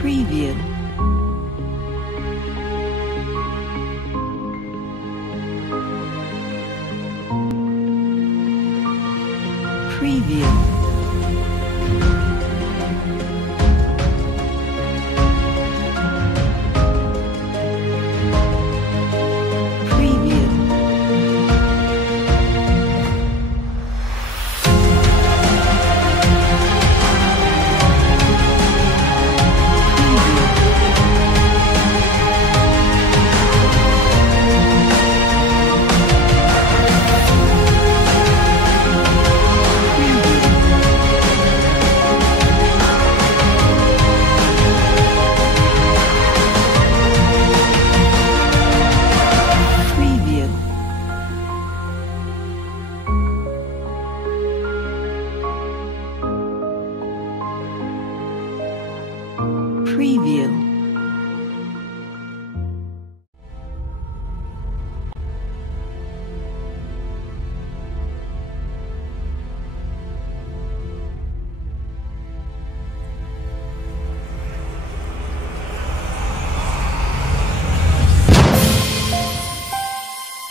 Preview. Preview. Preview.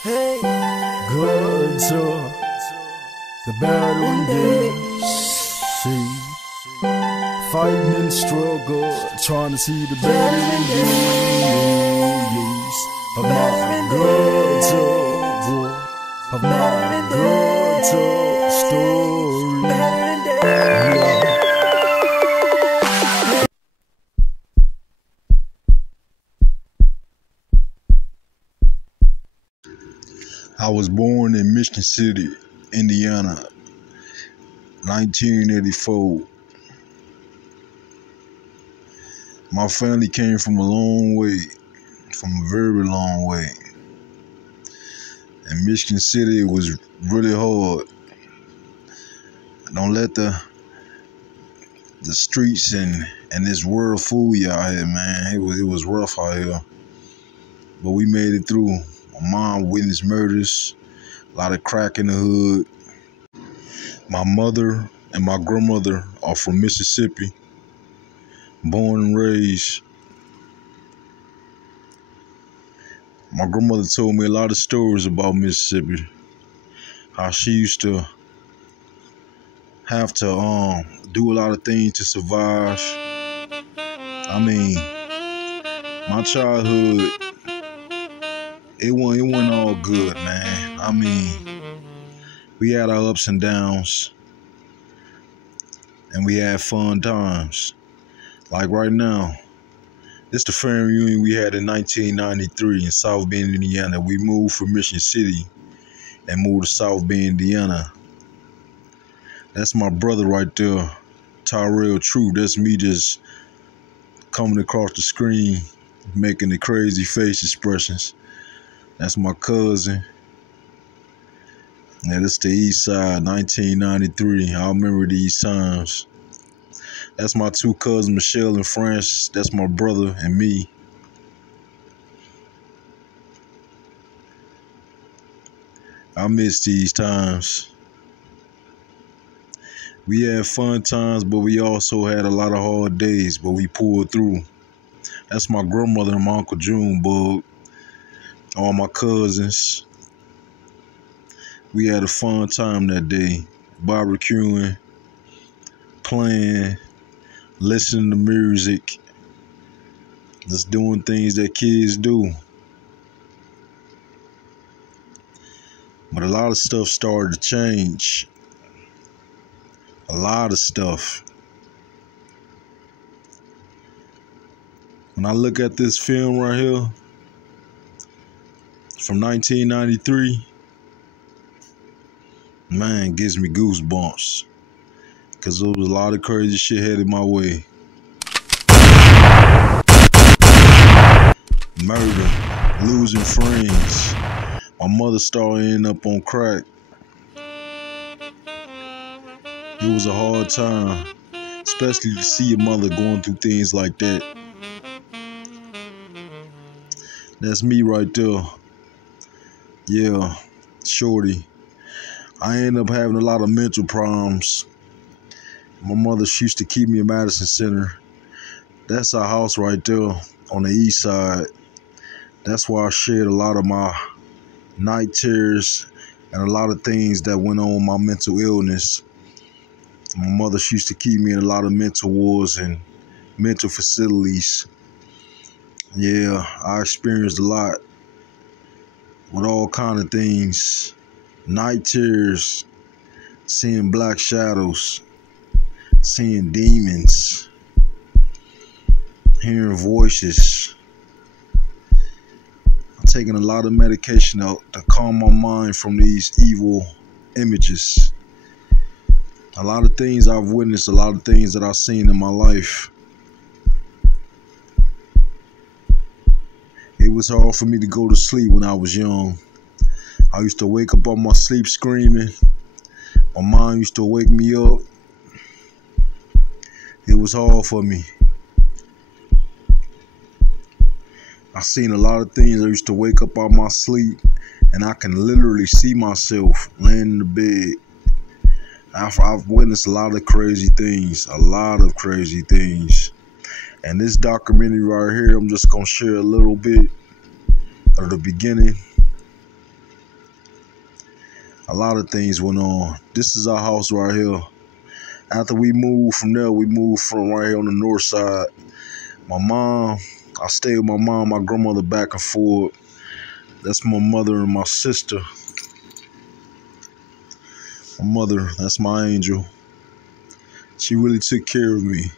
Hey, good to the battle days. See, fighting in the struggle, trying to see the better days of my good to of my good to story. Yeah. I was born in Michigan City, Indiana, 1984. My family came from a long way, from a very long way. In Michigan City, it was really hard. Don't let the streets and this world fool you out here, man. It was rough out here, but we made it through. My mom witnessed murders, a lot of crack in the hood. My mother and my grandmother are from Mississippi, born and raised. My grandmother told me a lot of stories about Mississippi, how she used to have to do a lot of things to survive. I mean, my childhood, it wasn't all good, man. I mean, we had our ups and downs, and we had fun times. Like right now, this the family reunion we had in 1993 in South Bend, Indiana. We moved from Michigan City and moved to South Bend, Indiana. That's my brother right there, Tyrell True. That's me just coming across the screen, making the crazy face expressions. That's my cousin. Yeah, that's the East Side, 1993. I remember these times. That's my two cousins, Michelle and Francis. That's my brother and me. I miss these times. We had fun times, but we also had a lot of hard days, but we pulled through. That's my grandmother and my Uncle Junebug. All my cousins. We had a fun time that day, barbecuing, playing, listening to music, just doing things that kids do. But a lot of stuff started to change. A lot of stuff. When I look at this film right here, from 1993, man, gives me goosebumps. Because there was a lot of crazy shit headed my way. Murder, losing friends. My mother started ending up on crack. It was a hard time, especially to see your mother going through things like that. That's me right there. Yeah, shorty. I ended up having a lot of mental problems. My mother, she used to keep me in Madison Center. That's our house right there on the east side. That's where I shared a lot of my night terrors and a lot of things that went on with my mental illness. My mother, she used to keep me in a lot of mental wards and mental facilities. Yeah, I experienced a lot with all kind of things. Night terrors, seeing black shadows, seeing demons, hearing voices. I'm taking a lot of medication to calm my mind from these evil images. A lot of things I've witnessed, a lot of things that I've seen in my life. It was hard for me to go to sleep when I was young. I used to wake up on my sleep screaming. My mom used to wake me up. It was hard for me. I seen a lot of things. I used to wake up out my sleep and I can literally see myself laying in the bed. I've witnessed a lot of crazy things, And this documentary right here, I'm just gonna share a little bit of the beginning. A lot of things went on. This is our house right here. After we moved from there, we moved from right here on the north side. I stayed with my mom, my grandmother back and forth. That's my mother and my sister. My mother, that's my angel. She really took care of me.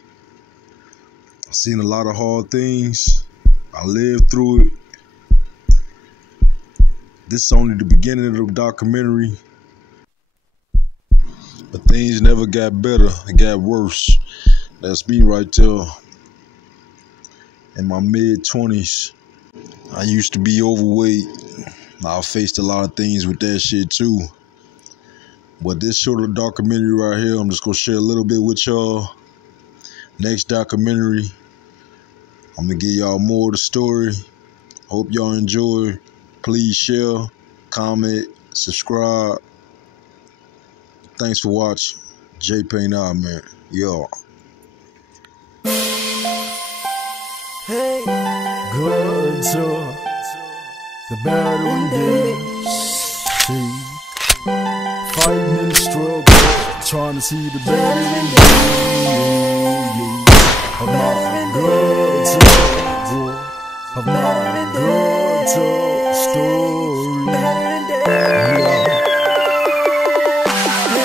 I seen a lot of hard things. I lived through it. This is only the beginning of the documentary. But things never got better. It got worse. That's me right there. In my mid-20s. I used to be overweight. I faced a lot of things with that shit too. But this short of documentary right here, I'm just gonna share a little bit with y'all. Next documentary, I'm gonna give y'all more of the story. Hope y'all enjoy. Please share, comment, subscribe. Thanks for watching. J Payne Ahhman. Yo. Hey, good talk. The battle days. See, fighting in the struggle, trying to see the battle days. Of my good talk, of my good talk story.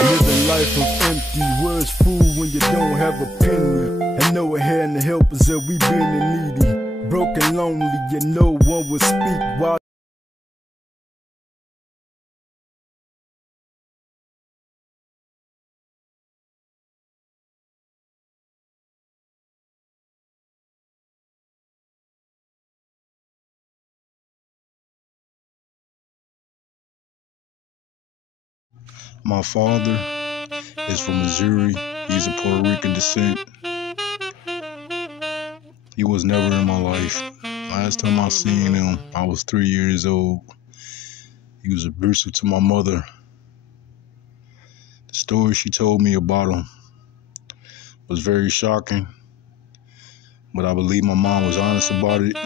Living life of empty words, fool when you don't have a penny. And no one here to help us that we been needy. Broken, lonely, and no one would speak while My father is from Missouri. He's of Puerto Rican descent. He was never in my life. Last time I seen him, I was 3 years old. He was abusive to my mother. The story she told me about him was very shocking, but I believe my mom was honest about it.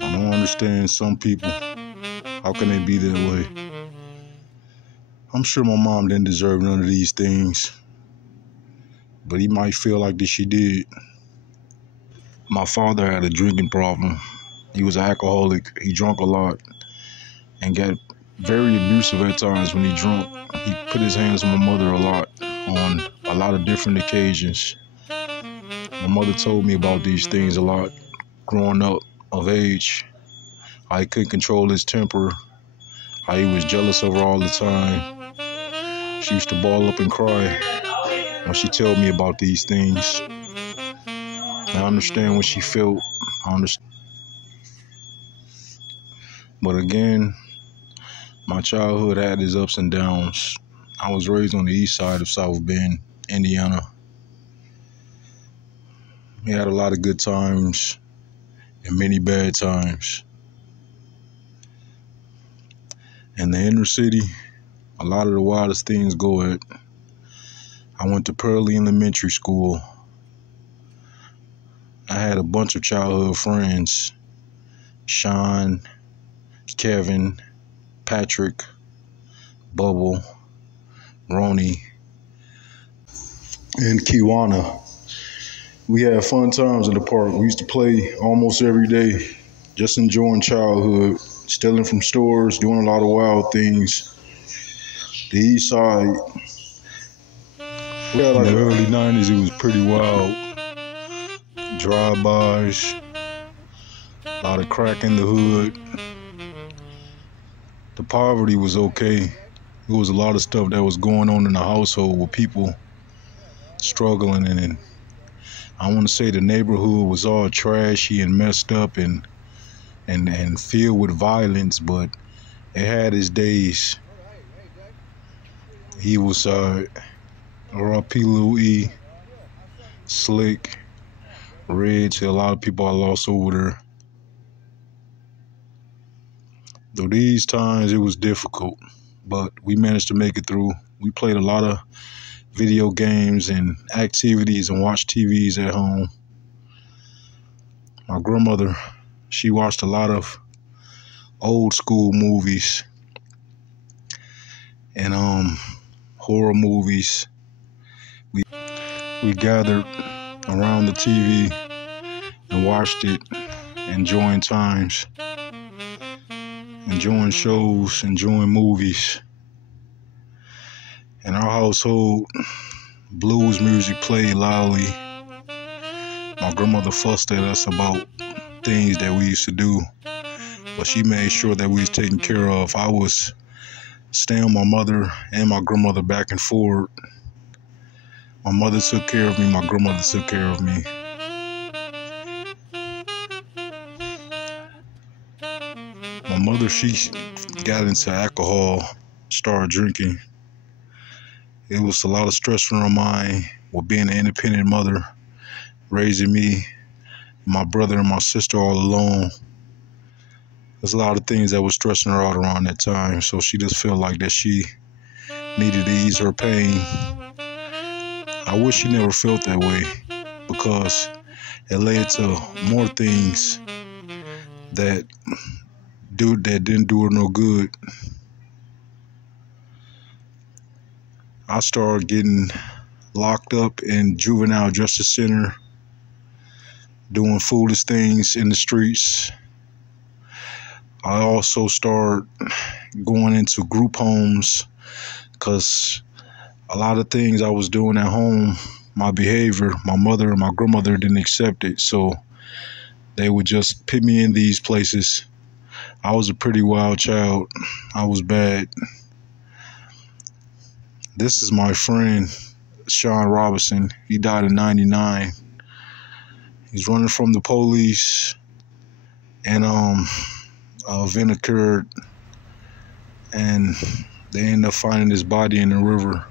I don't understand some people. How can they be that way? I'm sure my mom didn't deserve none of these things, but he might feel like that she did. My father had a drinking problem. He was an alcoholic. He drank a lot and got very abusive at times when he drunk. He put his hands on my mother a lot on a lot of different occasions. My mother told me about these things a lot growing up of age. How he couldn't control his temper. How he was jealous of her all the time. She used to ball up and cry when she told me about these things. I understand what she felt. I understand. But again, my childhood had its ups and downs. I was raised on the east side of South Bend, Indiana. We had a lot of good times and many bad times. In the inner city, a lot of the wildest things go at. I went to Pearly Elementary School. I had a bunch of childhood friends: Sean, Kevin, Patrick, Bubble, Roni, and Kiwana. We had fun times in the park. We used to play almost every day, just enjoying childhood, stealing from stores, doing a lot of wild things. The east side, in the early 90s, it was pretty wild. Drive-bys, a lot of crack in the hood. The poverty was okay. There was a lot of stuff that was going on in the household with people struggling, and I want to say the neighborhood was all trashy and messed up and filled with violence, but it had its days. He was R.I.P. Lil E, Slick, Reg, a lot of people I lost over there. Though these times it was difficult, but we managed to make it through. We played a lot of video games and activities and watched TVs at home. My grandmother, she watched a lot of old school movies and horror movies. We gathered around the TV and watched it, enjoying times, enjoying shows, enjoying movies. In our household, blues music played loudly. My grandmother fussed at us about things that we used to do, but she made sure that we was taken care of. I was staying with my mother and my grandmother back and forth. My mother took care of me, my grandmother took care of me. My mother, she got into alcohol, started drinking. It was a lot of stress on her mind with being an independent mother, raising me, my brother and my sister all alone. There's a lot of things that was stressing her out around that time, so she just felt like that she needed to ease her pain. I wish she never felt that way, because it led to more things that didn't do her no good. I started getting locked up in juvenile justice center, doing foolish things in the streets. I also started going into group homes because a lot of things I was doing at home, my behavior, my mother and my grandmother didn't accept it, so they would just put me in these places. I was a pretty wild child. I was bad. This is my friend, Sean Robinson. He died in '99. He's running from the police, and an event occurred, and they ended up finding his body in the river.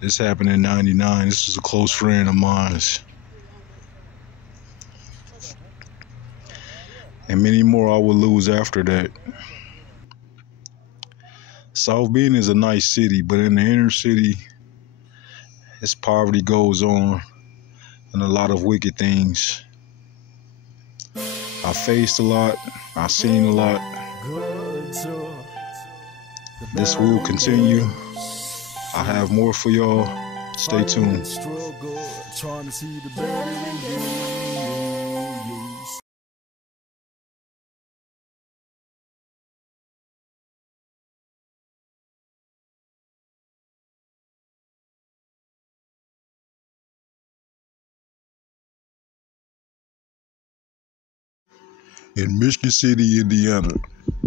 This happened in '99. This was a close friend of mine. And many more I would lose after that. South Bend is a nice city, but in the inner city, its poverty goes on and a lot of wicked things. I faced a lot. I seen a lot. This will continue. I have more for y'all. Stay tuned. In Michigan City, Indiana,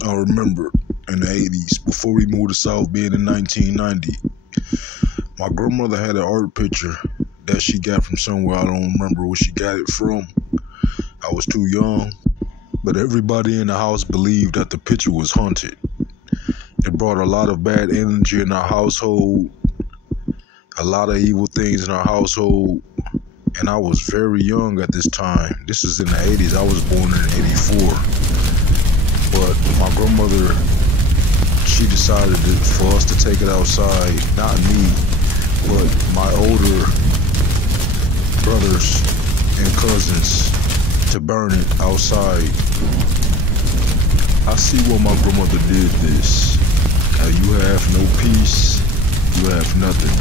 I remember in the 80s, before we moved to South Bend in 1990, my grandmother had an art picture that she got from somewhere. I don't remember where she got it from. I was too young, but everybody in the house believed that the picture was haunted. It brought a lot of bad energy in our household, a lot of evil things in our household. And I was very young at this time. This is in the 80s. I was born in '84. But my grandmother, she decided for us to take it outside. Not me, but my cousins to burn it outside. I see why my grandmother did this. Now you have no peace, you have nothing.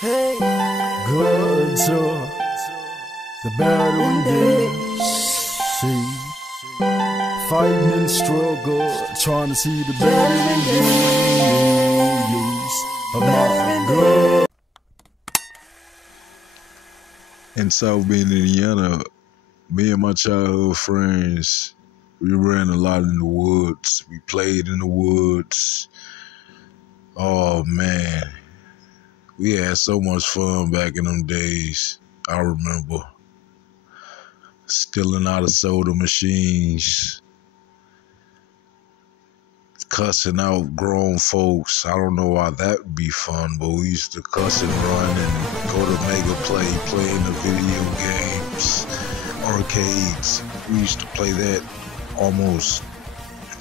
Hey, good to the bad one days. See, fighting and struggle, trying to see the better days of my girl. In South Bend, Indiana, me and my childhood friends, we ran a lot in the woods. We played in the woods. Oh man, we had so much fun back in them days. I remember stealing out of soda machines, cussing out grown folks. I don't know why that would be fun, but we used to cuss and run and go to Mega play in the video games, arcades. We used to play that almost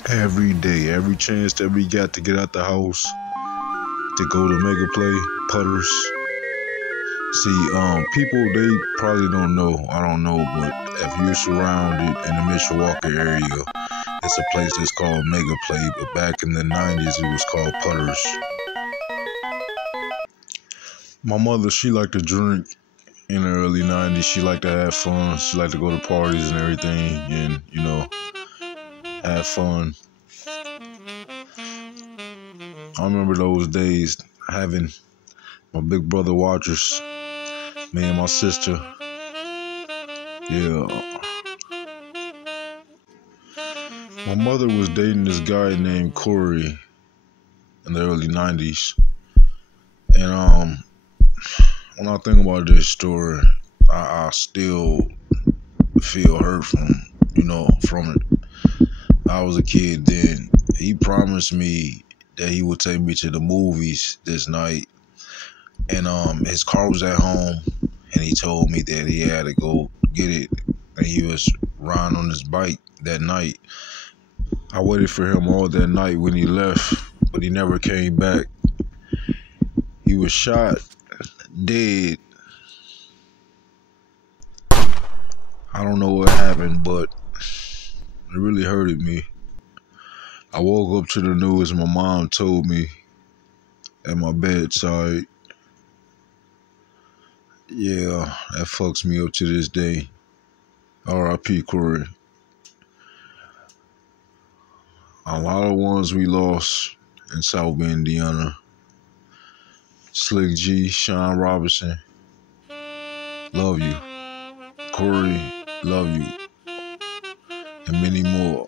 every day, every chance that we got to get out the house to go to Mega Play, putters. See, people, they probably don't know, I don't know, but if you're surrounded in the Mishawaka area, it's a place that's called Mega Play, but back in the 90s, it was called Putters. My mother, she liked to drink in the early 90s. She liked to have fun. She liked to go to parties and everything and, you know, have fun. I remember those days having my big brother watchers, me and my sister. Yeah. My mother was dating this guy named Corey in the early 90s. And when I think about this story, I still feel hurt from it. I was a kid then. He promised me that he would take me to the movies this night. And his car was at home, and he told me that he had to go get it, and he was riding on his bike that night. I waited for him all that night when he left, but he never came back. He was shot, dead. I don't know what happened, but it really hurted me. I woke up to the news, and my mom told me at my bedside. Yeah, that fucks me up to this day. R.I.P. Corey. A lot of ones we lost in South Bend, Indiana. Slick G, Sean Robinson, love you. Corey, love you. And many more.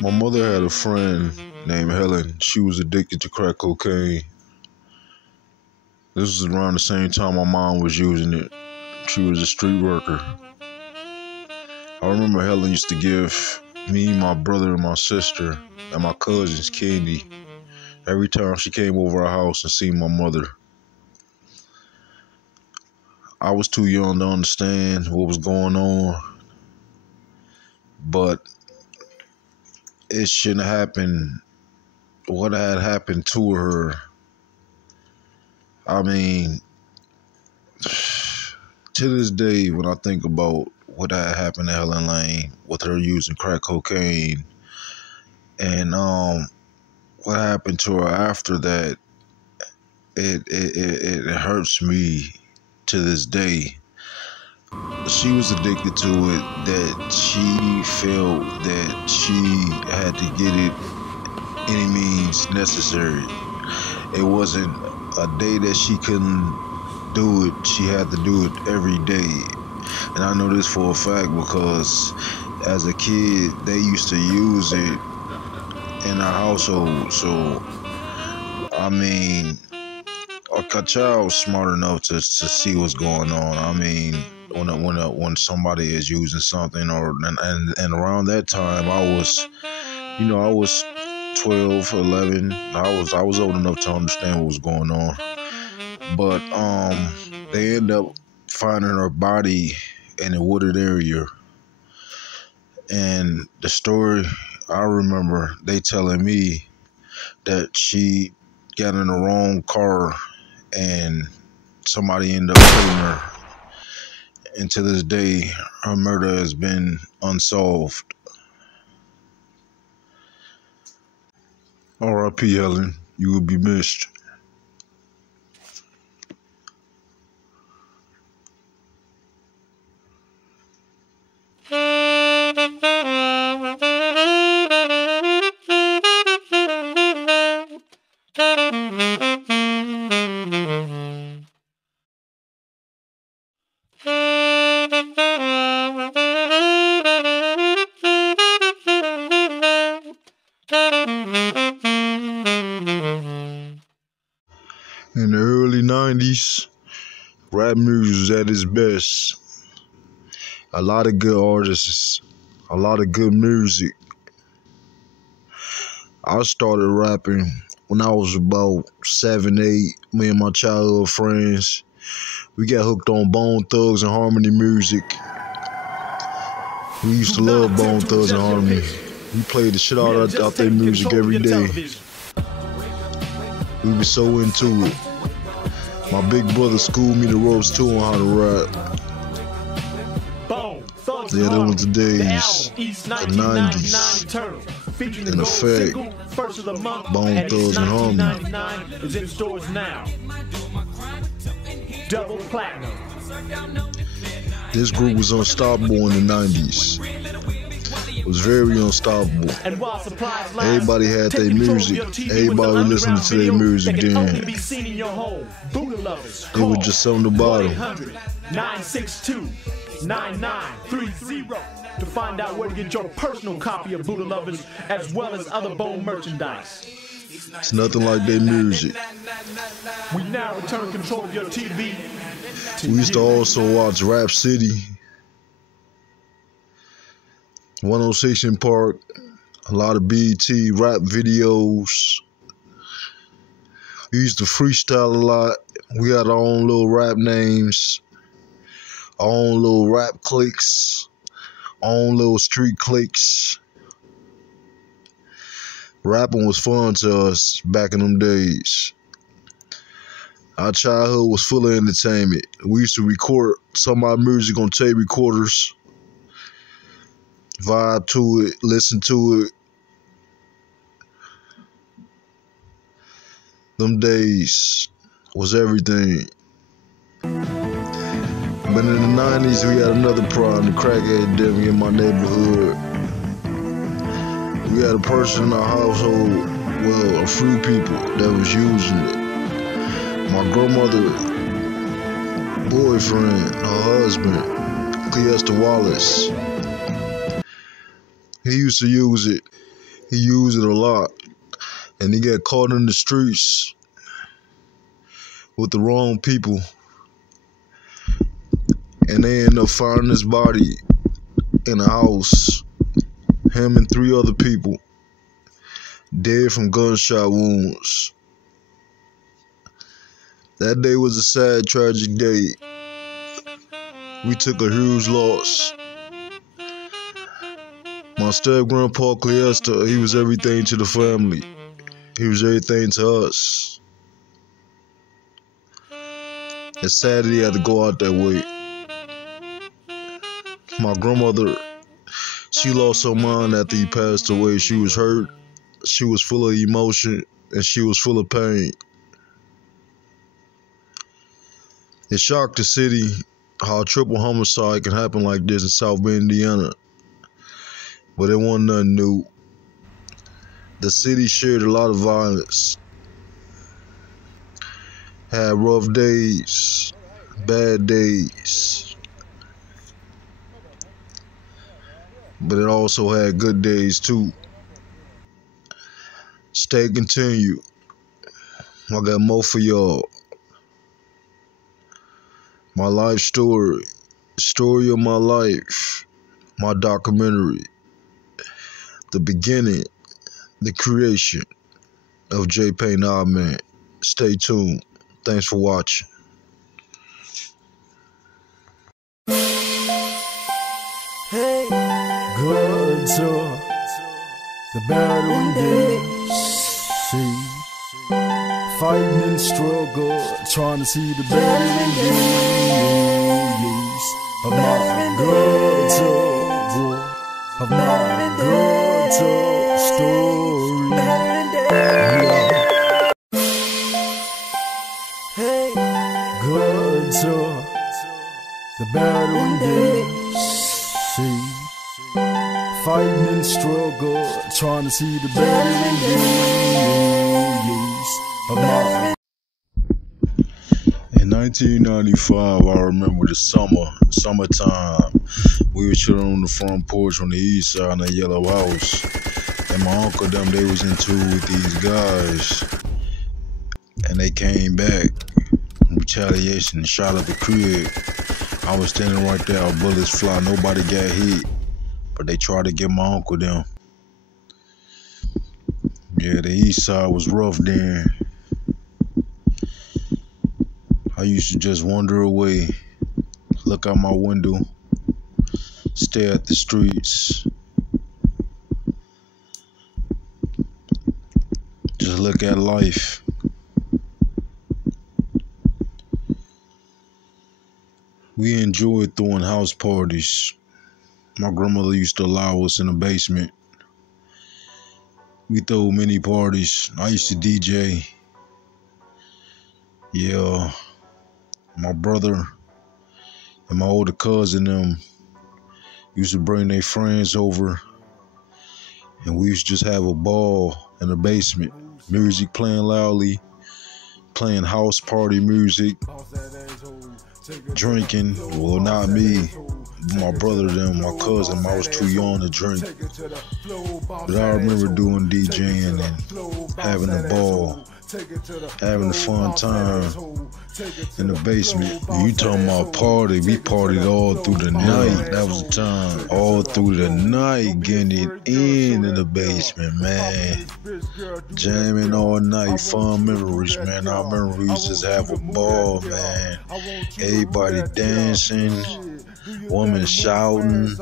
My mother had a friend named Helen. She was addicted to crack cocaine. This was around the same time my mom was using it. She was a street worker. I remember Helen used to give me, my brother, and my sister, and my cousins candy every time she came over our house and seen my mother. I was too young to understand what was going on, but it shouldn't have happened. What had happened to her, I mean, to this day, when I think about what had happened to Helen Lane with her using crack cocaine, and what happened to her after that, it hurts me to this day. She was addicted to it, that she felt that she had to get it any means necessary. It wasn't a day that she couldn't do it. She had to do it every day. And I know this for a fact because as a kid, they used to use it in our household. So, I mean, a child was smart enough to see what's going on. I mean, when somebody is using something, and around that time, I was 12, 11. I was old enough to understand what was going on. But they end up finding her body in a wooded area. And the story I remember they telling me that she got in the wrong car and somebody ended up killing her. And to this day, her murder has been unsolved. R.I.P. Helen, you will be missed. In the early 90s, rap music was at its best. A lot of good artists, a lot of good music. I started rapping when I was about 7, 8. Me and my childhood friends, we got hooked on Bone Thugs and Harmony music. We used to love Bone Thugs and Harmony. We played the shit out their music every day. We were so into it. My big brother schooled me the ropes too on how to rap. Yeah, that was the days, the 90s. In effect, Bone Thugs and Harmony is in stores now. Double platinum. This group was unstoppable in the 90s. It was very unstoppable. Everybody had their music. Everybody listened to their music then. It was just something about them. 962-9930 to find out where to get your personal copy of Buddha Lovers as well as other Bone merchandise. It's nothing like their music. We now return control of your TV. We used to also watch Rap City, 106 in Park, a lot of BET rap videos. We used to freestyle a lot. We had our own little rap names, our own little rap cliques, our own little street cliques. Rapping was fun to us back in them days. Our childhood was full of entertainment. We used to record some of our music on tape recorders, vibe to it, listen to it. Them days was everything. But in the 90s, we had another problem, the crack epidemic in my neighborhood. We had a person in our household, well, a few people that was using it. My grandmother, boyfriend, her husband, Cleester Wallace, he used to use it. He used it a lot. And he got caught in the streets with the wrong people. And they ended up finding his body in a house. Him and 3 other people, dead from gunshot wounds. That day was a sad, tragic day. We took a huge loss. My step-grandpa Cleester, he was everything to the family. He was everything to us. It's sad that he had to go out that way. My grandmother, she lost her mind after he passed away. She was hurt, she was full of emotion, and she was full of pain. It shocked the city how a triple homicide can happen like this in South Bend, Indiana. But it wasn't nothing new. The city shared a lot of violence. Had rough days, bad days. But it also had good days too. Stay continued. I got more for y'all. My life story, story of my life, my documentary, the beginning, the creation of J. Payne Ahhman. Stay tuned. Thanks for watching. Hey, good talk, the bad one day. See, fighting in the struggle, trying to see the better days of my good of my good story. Yeah. Good the better days. See, fighting in the struggle, trying to see the better days of my. In 1995, I remember the summertime. We were chilling on the front porch on the east side in the yellow house. And my uncle them, they was into with these guys. And they came back in retaliation and shot up the crib. I was standing right there, our bullets fly, nobody got hit. But they tried to get my uncle them. Yeah, the east side was rough then. I used to just wander away, look out my window, stare at the streets, just look at life. We enjoyed throwing house parties. My grandmother used to allow us in the basement. We throw mini parties. I used to DJ. Yeah, my brother and my older cousin them used to bring their friends over, and we used to just have a ball in the basement. Music playing loudly, playing house party music, drinking. Well, not me, my brother them, my cousin. I was too young to drink, but I remember doing DJing and having a ball, having a fun time in the basement. You talking about party? We partied all through the night. That was the time. All through the night, getting it in the basement, man. Jamming all night, fun memories, man. I remember we used to just have a ball, man. Everybody dancing, women shouting,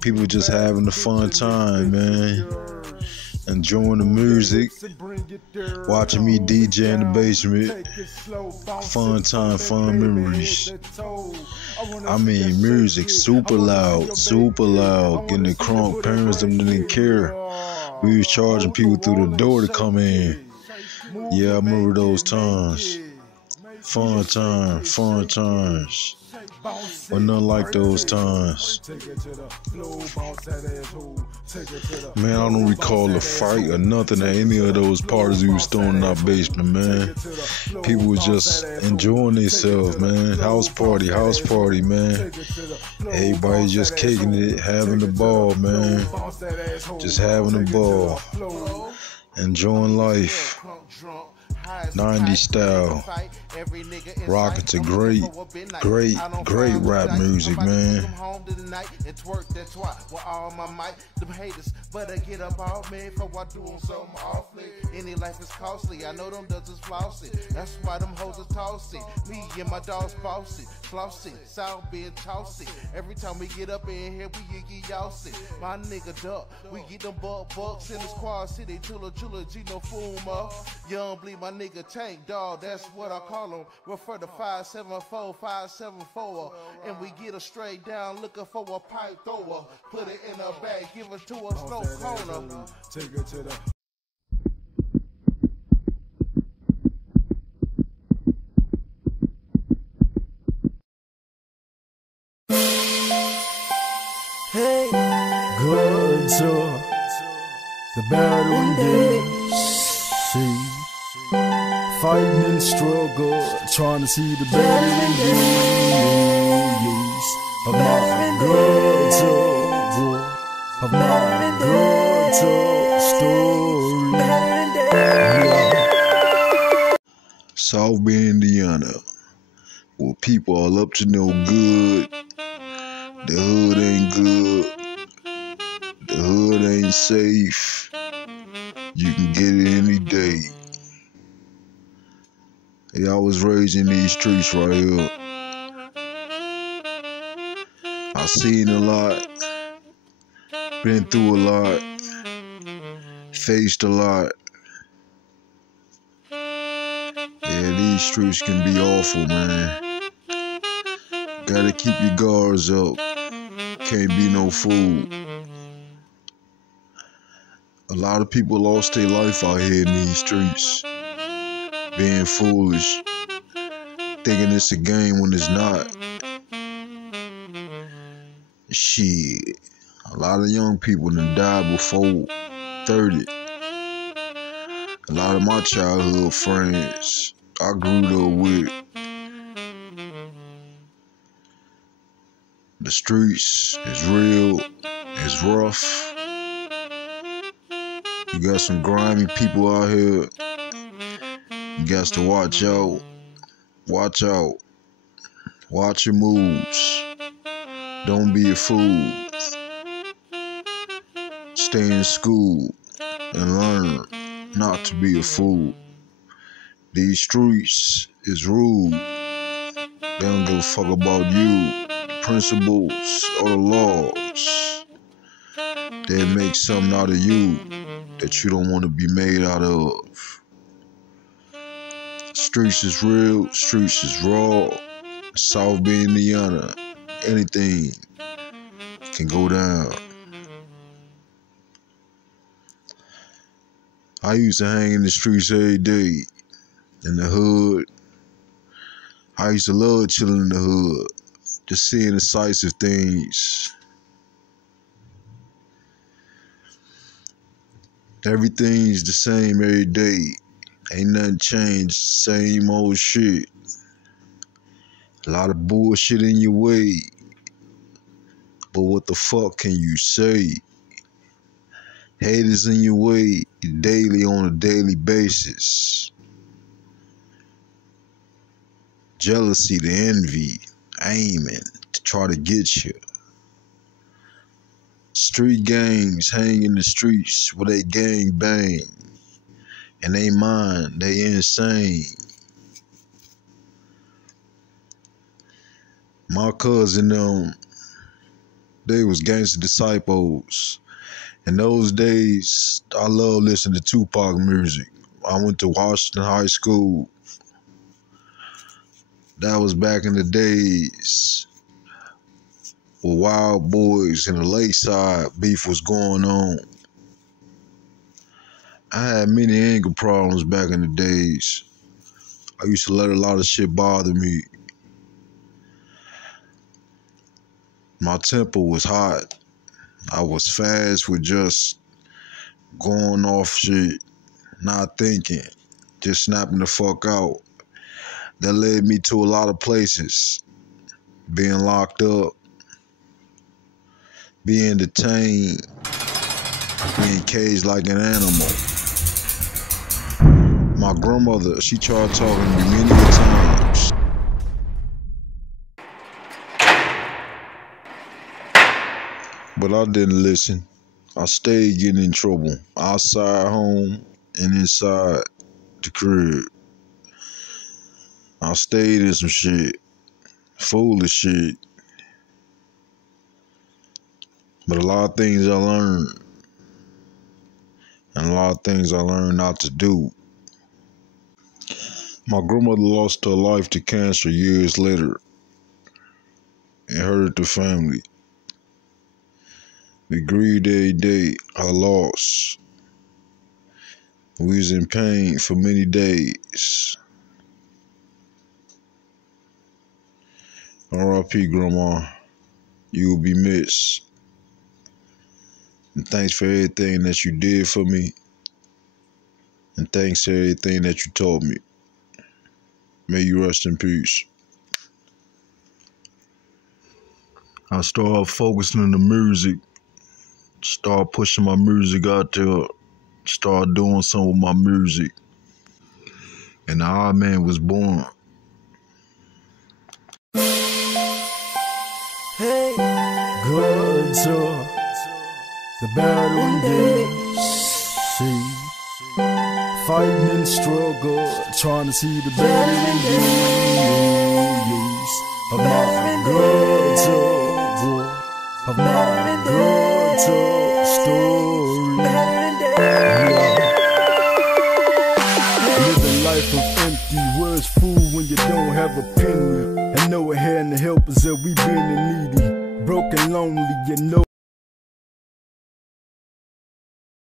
people just having a fun time, man. Enjoying the music, watching me DJ in the basement. Fun time, fun memories. I mean, music super loud, getting the crunk. Parents them didn't care. We was charging people through the door to come in. Yeah, I remember those times. Fun times. But nothing like those times. Man, I don't recall a fight or nothing at any of those parties we was throwing in our basement, man. People were just enjoying themselves, man. House party, man. Everybody just kicking it, having the ball, man. Just having the ball. Enjoying life. 90s style, rocking to great rap music, man. Any life is costly. I know them dudes flossy. That's why them hoes is tossy. Me and my dogs flossy, South being tossy. Every time we get up in here, we yiggy yawsy. My nigga duck, we get them bucks in the squad city. Chula, Gino Fuma. Young bleed my nigga Tank, dog, that's what I call him. Refer to 574, and we get her straight down, looking for a pipe thrower. Put it in her bag, give it to a slow corner. Take it to the. Good the better days. See, fighting in the struggle, trying to see the better days of my good story. Yeah. South Bend, Indiana, where people all up to no good. The hood ain't good. The hood ain't safe. You can get it any day. Yeah, I was raised in these streets right here. I seen a lot, been through a lot, faced a lot. Yeah, these streets can be awful, man. Gotta keep your guards up. Can't be no fool. A lot of people lost their life out here in these streets. Being foolish. Thinking it's a game when it's not. Shit. A lot of young people done died before 30. A lot of my childhood friends I grew up with. The streets is real, it's rough. You got some grimy people out here. You got to watch out. Watch out. Watch your moves. Don't be a fool. Stay in school and learn not to be a fool. These streets is rude. They don't give a fuck about you, the principles, or the laws. They make something out of you that you don't want to be made out of. Streets is real, streets is raw. South Bend, Indiana, anything can go down. I used to hang in the streets every day, in the hood. I used to love chilling in the hood, just seeing the sights of things. Everything's the same every day. Ain't nothing changed, same old shit. A lot of bullshit in your way. But what the fuck can you say? Haters in your way daily on a daily basis. Jealousy, the envy, aiming to try to get you. Street gangs hang in the streets where they gang bang. And they mind, they insane. My cousin, they was gangster disciples. In those days, I loved listening to Tupac music. I went to Washington High School. That was back in the days where Wild Boys and the Lakeside beef was going on. I had many anger problems back in the days. I used to let a lot of shit bother me. My temper was hot. I was fast with just going off shit, not thinking, just snapping the fuck out. That led me to a lot of places. Being locked up, being detained, being caged like an animal. My grandmother, she tried talking to me many times. But I didn't listen. I stayed getting in trouble. Outside home and inside the crib. I stayed in some shit. Foolish shit. But a lot of things I learned. And a lot of things I learned not to do. My grandmother lost her life to cancer years later. It hurt the family. We grieved every day her loss. We was in pain for many days. R.I.P. Grandma, you will be missed. And thanks for everything that you did for me. And thanks for everything that you taught me. May you rest in peace. I started focusing on the music. Start pushing my music out there. Start doing something with my music. And the Ahhman was born. Hey, good talk. The battle days. See, fighting and struggle, trying to see the better days of my good talk. Of my good talk story. Yeah. Living life of empty words you don't have a penny, and no hand to help us if we been needy, broken, lonely, you know